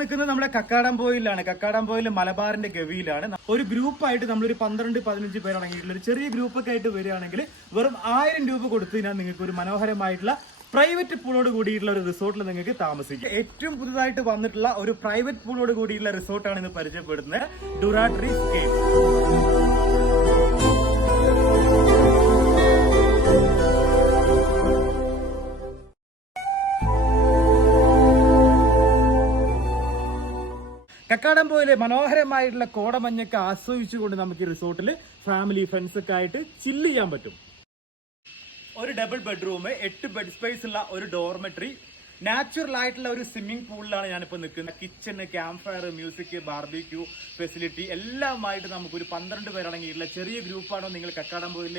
നിൽക്കുന്നത് നമ്മളെ കക്കാടംപോയിലാണ്. കക്കാടംപോയിൽ മലബാറിന്റെ ഗവിയിലാണ്. ഒരു ഗ്രൂപ്പായിട്ട് നമ്മളൊരു 12-15 പേരടങ്ങിയിട്ടുള്ള ഒരു ചെറിയ ഗ്രൂപ്പൊക്കെ ആയിട്ട് വരികയാണെങ്കിൽ വെറും 1000 രൂപ കൊടുത്തു കഴിഞ്ഞാൽ നിങ്ങൾക്ക് ഒരു മനോഹരമായിട്ടുള്ള പ്രൈവറ്റ് പൂളോട് കൂടിയിട്ടുള്ള ഒരു റിസോർട്ടിൽ നിങ്ങൾക്ക് താമസിക്കാം. ഏറ്റവും പുതുതായിട്ട് വന്നിട്ടുള്ള ഒരു പ്രൈവറ്റ് പൂളോട് കൂടിയുള്ള റിസോർട്ടാണ് ഇന്ന് പരിചയപ്പെടുന്നത്. ഡുറാട്രി സ്കേപ്പ്. കക്കാടംപോയിലെ മനോഹരമായിട്ടുള്ള കോടമഞ്ഞൊക്കെ ആസ്വദിച്ചുകൊണ്ട് നമുക്ക് ഈ റിസോർട്ടിൽ ഫാമിലി ഫ്രണ്ട്സ് ഒക്കെ ആയിട്ട് ചില്ല് ചെയ്യാൻ പറ്റും. ഒരു ഡബിൾ ബെഡ്റൂം, 8 ബെഡ് സ്പേസ് ഉള്ള ഒരു ഡോർമെട്രി, നാച്ചുറൽ ആയിട്ടുള്ള ഒരു സ്വിമ്മിംഗ് പൂളിലാണ് ഞാനിപ്പോൾ നിൽക്കുന്നത്. Kitchen, camp fire, music, barbecue facility എല്ലാമായിട്ട് നമുക്കൊരു 12 പേരടങ്ങിയിട്ടുള്ള ചെറിയ ഗ്രൂപ്പാണോ നിങ്ങൾ കക്കാടംപോയിൽ